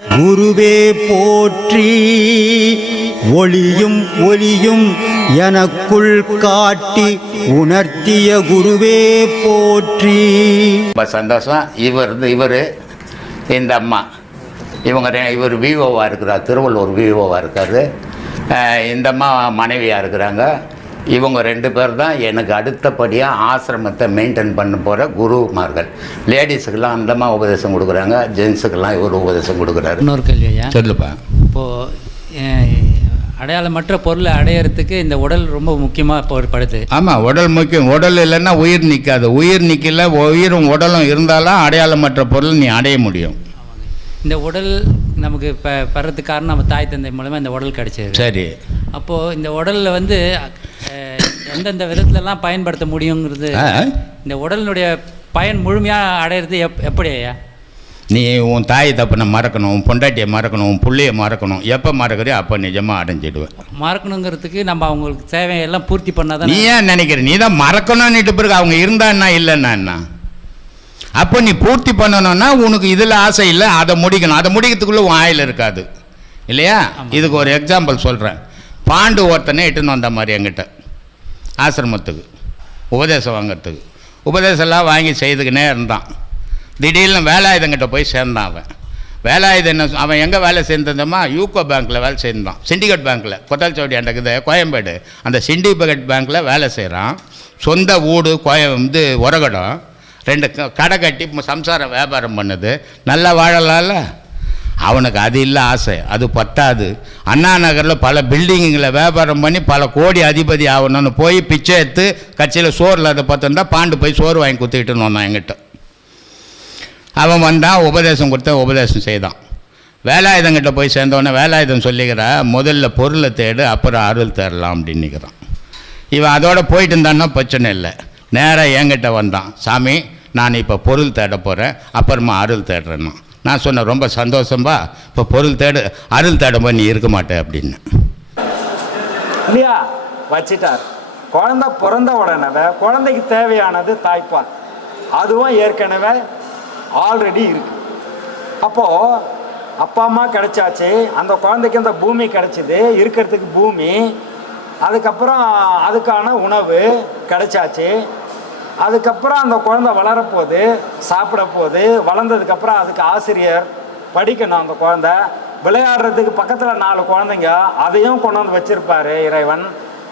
குருவே போற்றி ஒளியும் ஒலியும் எனக்குள் காட்டி உணர்த்திய குருவே போற்றி. ரொம்ப சந்தோஷம். இவர் இந்த அம்மா இவர் விஓவாக இருக்கிறார், திருவள்ளூர் விஓவாக இருக்கார். இந்த அம்மா மனைவியாக இருக்கிறாங்க. இவங்க 2 பேர் தான் எனக்கு அடுத்தபடியாக ஆசிரமத்தை மெயின்டைன் பண்ண போகிற குருமார்கள். லேடிஸுக்கெல்லாம் அந்தம்மா உபதேசம் கொடுக்குறாங்க, ஜென்ஸுக்கெல்லாம் இவர் உபதேசம் கொடுக்குறாரு. இன்னொரு கேள்வி ஐயா, சொல்லுப்பா. இப்போது அடையாளமற்ற பொருளை அடையிறதுக்கு இந்த உடல் ரொம்ப முக்கியமாக படுது. ஆமாம், உடல் முக்கியம். உடல் இல்லைன்னா உயிர் நிற்காது. உயிர் நிற்கல, உயிரும் உடலும் இருந்தாலும் அடையாளமற்ற பொருள் நீ அடைய முடியும். இந்த உடல் நமக்கு இப்போ பெறதுக்கு காரணம் நம்ம தாய் தந்தை மூலமாக இந்த உடல் கிடைச்சது. சரி, அப்போது இந்த உடலில் வந்து எந்தெந்த விதத்துலலாம் பயன்படுத்த முடியுங்கிறது, இந்த உடலினுடைய பயன் முழுமையாக அடையிறது எப்படி ஐயா? நீ உன் தாய் தப்பனை மறக்கணும், உன் பொண்டாட்டியை மறக்கணும், உன் பிள்ளையை மறக்கணும். எப்போ மறக்கிறியோ அப்போ நிஜமாக அடைஞ்சிடுவேன். மறக்கணுங்கிறதுக்கு நம்ம அவங்களுக்கு தேவையெல்லாம் பூர்த்தி பண்ணாதான். நீ ஏன் நினைக்கிற? நீ தான் மறக்கணும்னுட்டு பிறகு அவங்க இருந்தான்னா இல்லைன்னா என்ன? அப்போ நீ பூர்த்தி பண்ணணும்னா உனக்கு இதில் ஆசை இல்லை, அதை முடிக்கணும். அதை முடிக்கிறதுக்குள்ளே உன் ஆயில் இருக்காது இல்லையா? இதுக்கு ஒரு எக்ஸாம்பிள் சொல்கிறேன். பாண்டு ஒருத்தனை இட்டுன்னு வந்த மாதிரி என்கிட்ட ஆசிரமத்துக்கு உபதேசம் வாங்கிறதுக்கு. உபதேசம்லாம் வாங்கி செய்துக்கினே இருந்தான். திடீர்னு வேலாயுதங்கிட்ட போய் சேர்ந்தான். வேலாயுதம் என்ன, அவன் எங்கே வேலை சேர்ந்ததம்மா? யூகோ பேங்க்கில் வேலை செய்தான். சிண்டிகேட் பேங்க்கில் கொத்தல்சோடி அண்டக்குது கோயம்பேடு. அந்த சிண்டிகேட் பேங்க்கில் வேலை செய்கிறான். சொந்த வீடு உரகடம். 2 கடை கட்டி சம்சாரம் வியாபாரம் பண்ணுது. நல்லா வாழலாம்ல. அவனுக்கு அது இல்லை ஆசை, அது பத்தாது. அண்ணா நகரில் பல பில்டிங்கில் வியாபாரம் பண்ணி பல கோடி அதிபதி ஆகணும்னு போய் பிச்சை எடுத்து கட்சியில் சோறில் அதை பார்த்துருந்தா பாண்டு போய் சோறு வாங்கி கொடுத்துக்கிட்டுன்னு வந்தான் என்கிட்ட. அவன் வந்தான், உபதேசம் கொடுத்த உபதேசம் செய்தான். வேலாயுதங்கிட்ட போய் சேர்ந்தவொடனே வேலாயுதம் சொல்லிக்கிறா, முதல்ல பொருளை தேடு, அப்புறம் அருள் தேடலாம் அப்படின்னு நிற்கிறான். இவன் அதோட போயிட்டு இருந்தான்னா பிரச்சனை இல்லை. நேராக என்கிட்ட வந்தான். சாமி, நான் இப்போ பொருள் தேட போகிறேன், அப்புறமா அருள் தேடுறேன்னா. நான் சொன்னேன், ரொம்ப சந்தோஷம்பா, இப்போ பொருள் தேடு, அருள் தேடும்போது நீ இருக்க மாட்டே அப்படின்னு. இல்லையா வச்சிட்டார். குழந்தை பிறந்த உடனே குழந்தைக்கு தேவையானது தாய்ப்பால், அதுவும் ஏற்கனவே ஆல்ரெடி இருக்கு. அப்போது அப்பா அம்மா கிடைச்சாச்சு, அந்த குழந்தைக்கு அந்த பூமி கிடைச்சிது, இருக்கிறதுக்கு பூமி. அதுக்கப்புறம் அதுக்கான உணவு கிடைச்சாச்சு. அதுக்கப்புறம் அந்த குழந்தை வளரப்போகுது, சாப்பிட போகுது. வளர்ந்ததுக்கப்புறம் அதுக்கு ஆசிரியர் படிக்கணும். அந்த குழந்தை விளையாடுறதுக்கு பக்கத்தில் 4 குழந்தைங்க, அதையும் கொண்டு வந்து வச்சுருப்பார் இறைவன்.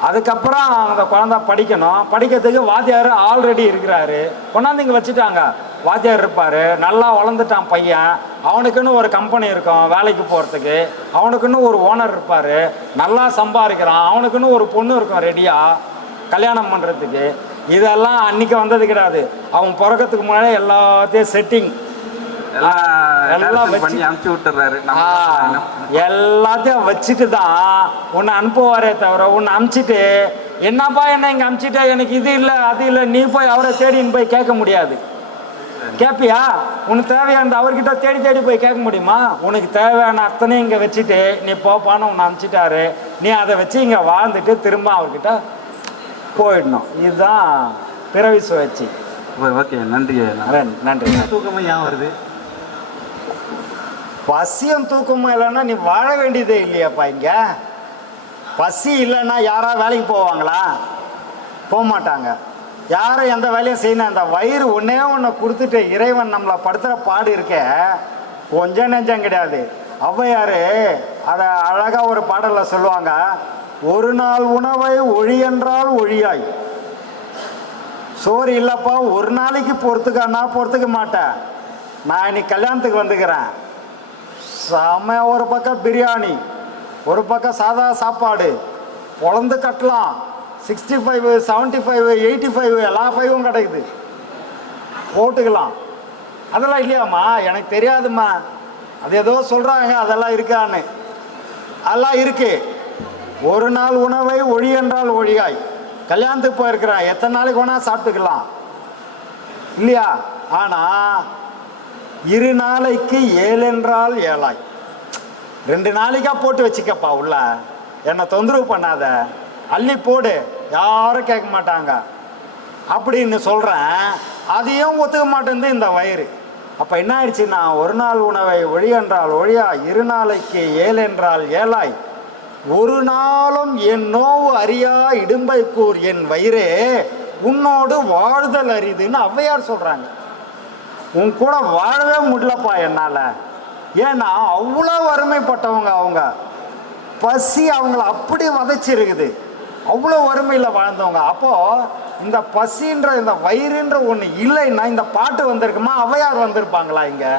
அதுக்கப்புறம் அந்த குழந்தை படிக்கணும். படிக்கிறதுக்கு வாத்தியார் ஆல்ரெடி இருக்கிறாரு, கொண்டாந்து இங்கே வச்சுட்டாங்க. வாத்தியார் இருப்பார். நல்லா வளர்ந்துட்டான் பையன். அவனுக்குன்னு ஒரு கம்பெனி இருக்கும் வேலைக்கு போகிறதுக்கு. அவனுக்குன்னு ஒரு ஓனர் இருப்பார், நல்லா சம்பாதிக்கிறான். அவனுக்குன்னு ஒரு பொண்ணு இருக்கும் ரெடியாக கல்யாணம் பண்ணுறதுக்கு. இதெல்லாம் அன்றைக்கி வந்தது கிடையாது. அவன் பிறக்கிறதுக்கு முன்னாடி எல்லாத்தையும் செட்டிங் எல்லாம் வச்சு அனுப்பிச்சி விட்டுறாரு. எல்லாத்தையும் வச்சுட்டு தான் உன்னை அனுப்புவாரே தவிர, உன்னை அனுப்பிச்சிட்டு என்னப்பா என்ன இங்கே அனுப்பிச்சிட்டா, எனக்கு இது இல்லை அது இல்லை, நீ போய் அவரை தேடின்னு போய் கேட்க முடியாது. கேட்பியா? உனக்கு தேவையான அவர்கிட்ட தேடி தேடி போய் கேட்க முடியுமா? உனக்கு தேவையான அத்தனையும் இங்கே வச்சுட்டு நீ போப்பான்னு உன்னை அனுப்பிச்சிட்டாரு. நீ அதை வச்சு இங்கே வாழ்ந்துட்டு திரும்ப அவர்கிட்ட போயிடணும். இதுதான் பிறவி சுழற்சி. ஓகே, நன்றி. நன்றி. தூக்கமும் ஏன் வருது? பசியும் தூக்கமும் இல்லைன்னா நீ வாழ வேண்டியதே இல்லையாப்பா. இங்கே பசி இல்லைன்னா யாரா வேலைக்கு போவாங்களா? போக மாட்டாங்க. யாரும் எந்த வேலையும் செய்யணும். அந்த வயிறு ஒன்றே ஒன்று கொடுத்துட்டு இறைவன் நம்மளை படுத்துகிற பாடு இருக்க கொஞ்சம் நெஞ்சம் கிடையாது. ஔவையார் அதை அழகாக ஒரு பாடலில் சொல்லுவாங்க, ஒரு நாள் உணவை ஒழி என்றால் ஒழியாய். சோறு இல்லைப்பா, ஒரு நாளைக்கு பொறுத்துக்கன்னா பொறுத்துக்க மாட்டேன். நான் இன்னைக்கு கல்யாணத்துக்கு வந்துக்கிறேன். செம்ம, ஒரு பக்கம் பிரியாணி, ஒரு பக்கம் சாதா சாப்பாடு, பொழந்து கட்டலாம். 65, 75, 85 எல்லா 5ம் கிடைக்குது, போட்டுக்கலாம். அதெல்லாம் இல்லையாம்மா? எனக்கு தெரியாதும்மா. அது ஏதோ சொல்கிறாங்க, அதெல்லாம் இருக்கான்னு. அதெல்லாம் இருக்கு. ஒரு நாள் உணவை ஒழி என்றால் ஒழியாய். கல்யாணத்துக்கு போயிருக்கிறேன், எத்தனை நாளைக்கு வேணால் சாப்பிட்டுக்கலாம் இல்லையா? ஆனால் 2 நாளைக்கு 7 என்றால் 7ஆய். 2 நாளைக்கா போட்டு வச்சுக்கப்பா உள்ள, என்னை தொந்தரவு பண்ணாத, அள்ளி போடு, யாரும் கேட்க மாட்டாங்க அப்படின்னு சொல்கிறேன். அதையும் ஒத்துக்க மாட்டேங்குது இந்த வயிறு. அப்போ என்ன ஆயிடுச்சுன்னா, ஒரு நாள் உணவை ஒழி என்றால் ஒழியா, 2 நாளைக்கு 7 என்றால் 7ஆய், ஒரு நாளும் என் நோவு அறியா இடும்பை கூர் என் வயிறே உன்னோடு வாழ்தல் அரிதுன்னு ஔவையார் சொல்கிறாங்க. உன் கூட வாழவே முடியலப்பா என்னால். ஏன்னா அவ்வளோ வறுமைப்பட்டவங்க, அவங்க பசி அவங்கள அப்படி வதைச்சிருக்குது, அவ்வளோ வறுமையில் வாழ்ந்தவங்க. அப்போது இந்த பசின்ற இந்த வயிறுன்ற ஒன்று இல்லைன்னா இந்த பாட்டு வந்திருக்குமா? ஔவையார் வந்திருப்பாங்களா? இங்கே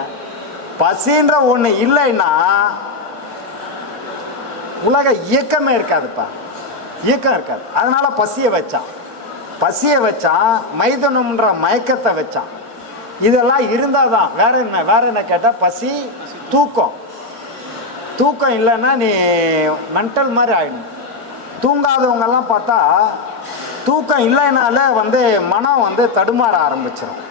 பசின்ற ஒன்று இல்லைன்னா உலக இயக்கமே இருக்காதுப்பா, இயக்கம் இருக்காது. அதனால பசியை வச்சான், மைதுனம்ன்ற மயக்கத்தை வச்சான். இதெல்லாம் இருந்தால் தான். வேற என்ன கேட்டால் பசி, தூக்கம் இல்லைன்னா நீ மென்டல் மாதிரி ஆகிடும். தூங்காதவங்கெல்லாம் பார்த்தா தூக்கம் இல்லைனாலே மனம் தடுமாற ஆரம்பிச்சிடும்.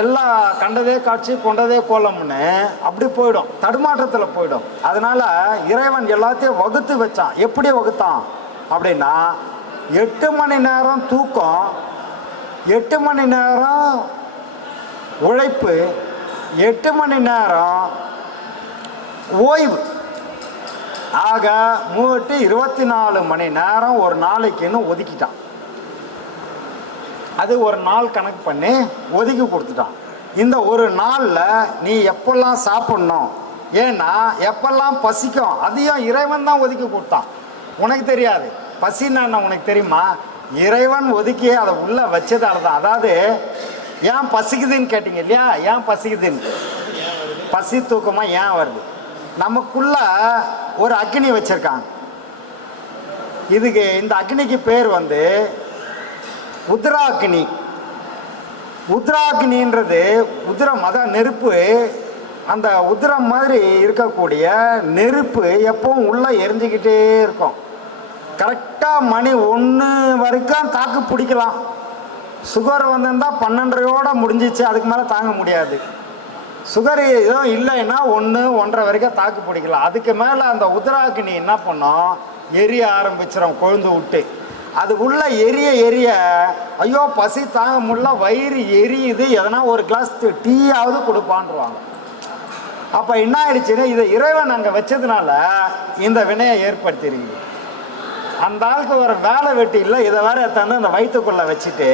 எல்லா கண்டதே காட்சி கொண்டதே கோலம்னு அப்படி போயிடும், தடுமாற்றத்தில் போயிடும். அதனால இறைவன் எல்லாத்தையும் வகுத்து வச்சான். எப்படி வகுத்தான் அப்படின்னா, 8 மணி நேரம் தூக்கம், 8 மணி நேரம் உழைப்பு, 8 மணி நேரம் ஓய்வு. ஆக 24 மணி நேரம் ஒரு நாளைக்குன்னு ஒதுக்கிட்டான். அது ஒரு நாள் கணக்கு பண்ணி ஒதுக்கி கொடுத்துட்டான். இந்த ஒரு நாளில் நீ எப்பெல்லாம் சாப்பிட்ணும், ஏன்னா எப்பெல்லாம் பசிக்கும் அதையும் இறைவன் தான் ஒதுக்கி கொடுத்தான். உனக்கு தெரியாது பசின்னா என்ன, உனக்கு தெரியுமா? இறைவன் ஒதுக்கி அதை உள்ளே வச்சதால தான். அதாவது ஏன் பசிக்குதுன்னு கேட்டிங்க இல்லையா? ஏன் பசிக்குதுன்னு, பசி தூக்கமாக ஏன் வருது? நமக்குள்ள ஒரு அக்னி வச்சுருக்காங்க. இந்த அக்னிக்கு பேர் உத்ராக்னி. உத்ராக்னின்றது உதிரம், அதான் நெருப்பு. அந்த உதிரம் மாதிரி இருக்கக்கூடிய நெருப்பு எப்பவும் உள்ளே எரிஞ்சிக்கிட்டே இருக்கும். கரெக்டாக மணி 1 வரைக்கும் தாக்கு பிடிக்கலாம். சுகர் வந்திருந்தால் 12:30 முடிஞ்சிச்சு, அதுக்கு மேலே தாங்க முடியாது. சுகர் எதுவும் இல்லைன்னா 1, 1:30 வரைக்கும் தாக்கு பிடிக்கலாம். அதுக்கு மேலே அந்த உத்ராக்னி என்ன பண்ணோம், எரிய ஆரம்பிச்சிடும் கொழுந்து விட்டு. அது உள்ள எரிய ஐயோ பசி தாங்க முடியல, வயிறு எரியுது, எதனா ஒரு கிளாஸ் டீயாவது கொடுப்பான்ருவாங்க. அப்போ என்ன ஆயிடுச்சுன்னா, இதை இறைவன் அங்கே வச்சதுனால இந்த வினையை ஏற்படுத்திருக்கு. அந்த ஆளுக்கு ஒரு வேலை வெட்டி இல்லை, இதை வேற தந்து அந்த வயிற்றுக்குள்ளே வச்சுட்டு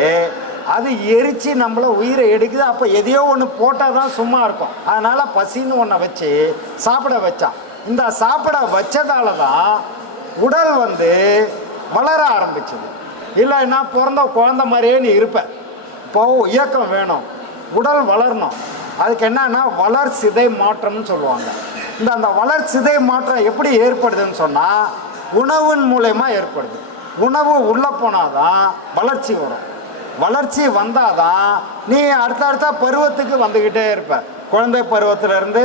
அது எரித்து நம்மளை உயிரை எடுக்குது. அப்போ எதையோ ஒன்று போட்டால் தான் சும்மா இருக்கும். அதனால் பசின்னு ஒன்றை வச்சு சாப்பிட வச்சான். இந்த சாப்பிட வச்சதால தான் உடல் வளர ஆரம்பிச்சது. இல்லைன்னா பிறந்த குழந்த மாதிரியே நீ இருப்ப. இப்போ இயக்கம் வேணும், உடல் வளரணும். அதுக்கு என்னன்னா வளர்சிதை மாற்றம்னு சொல்லுவாங்க. அந்த வளர்சிதை மாற்றம் எப்படி ஏற்படுதுன்னு சொன்னால் உணவின் மூலயமா ஏற்படுது. உணவு உள்ளே போனாதான் வளர்ச்சி வரும். வளர்ச்சி வந்தாதான் நீ அடுத்த பருவத்துக்கு வந்துக்கிட்டே இருப்ப. குழந்தை பருவத்திலேருந்து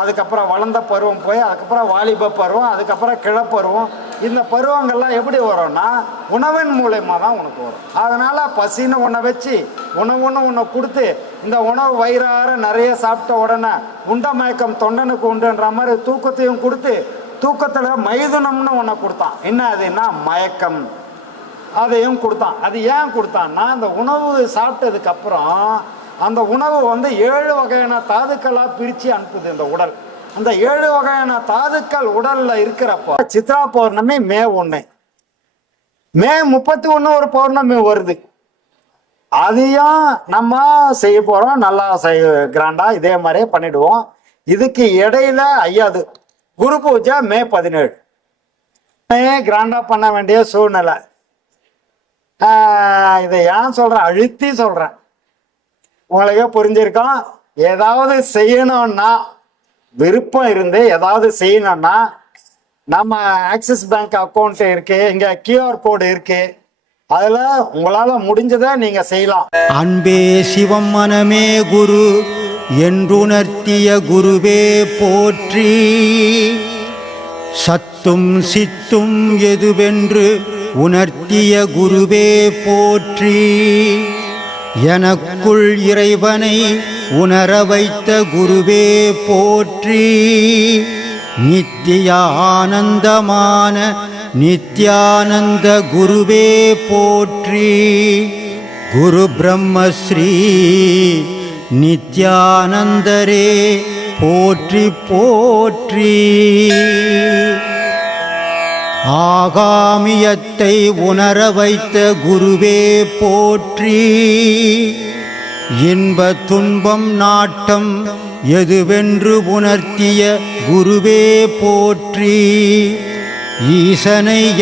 அதுக்கப்புறம் வளர்ந்த பருவம் போய் அதுக்கப்புறம் வாலிப பருவம், அதுக்கப்புறம் கிழப்பருவம். இந்த பருவங்கள்லாம் எப்படி வரும்னா உணவின் மூலயமா தான் உனக்கு வரும். அதனால் பசின்னு ஒன்றை வச்சு உணவுன்னு கொடுத்து, இந்த உணவு வயிறார நிறைய சாப்பிட்ட உடனே உண்ட மயக்கம் தொண்டனுக்கு உண்டுன்ற மாதிரி தூக்கத்தையும் கொடுத்து, தூக்கத்தில் மைதுனம்னு ஒன்றை கொடுத்தான். என்ன அதுன்னா மயக்கம், அதையும் கொடுத்தான். அது ஏன் கொடுத்தான்னா, அந்த உணவு சாப்பிட்டதுக்கப்புறம் அந்த உணவு 7 வகையான தாதுக்களாக பிரித்து அனுப்புது இந்த உடல். அந்த 7 வகையான தாதுக்கள் உடலில் இருக்கிறப்போ சித்ரா பௌர்ணமி மே 1, மே 31 ஒரு பௌர்ணமி வருது. அதையும் நம்ம செய்ய போகிறோம். நல்லா கிராண்டாக இதே மாதிரியே பண்ணிடுவோம். இதுக்கு இடையில ஐயாது குரு பூஜை மே 17 கிராண்டாக பண்ண வேண்டிய சூழ்நிலை. இதை ஏன் சொல்கிறேன், அழுத்தி சொல்கிறேன், உங்களுக்கே புரிஞ்சிருக்கோம். ஏதாவது செய்யணும்னா, விருப்பம் இருந்து ஏதாவது செய்யணும்னா, நம்ம ஆக்சிஸ் பேங்க் அக்கௌண்ட் இருக்கு, இங்கே QR கோடு இருக்கு, அதில் உங்களால் முடிஞ்சதை நீங்கள் செய்யலாம். அன்பே சிவம் மனமே குரு என்றுணர்த்திய குருவே போற்றி. சத்தும் சித்தும் எதுவென்று உணர்த்திய குருவே போற்றி. எனக்குள் இறைவனை உணர வைத்த குருவே போற்றி. நித்திய ஆனந்தமான நித்யானந்த குருவே போற்றி. குரு பிரம்மஸ்ரீ நித்யானந்தரே போற்றி போற்றி. ஆகாமியத்தை உணர வைத்த குருவே போற்றி. இன்ப துன்பம் நாட்டம் எதுவென்று உணர்த்திய குருவே போற்றி. ஈசனை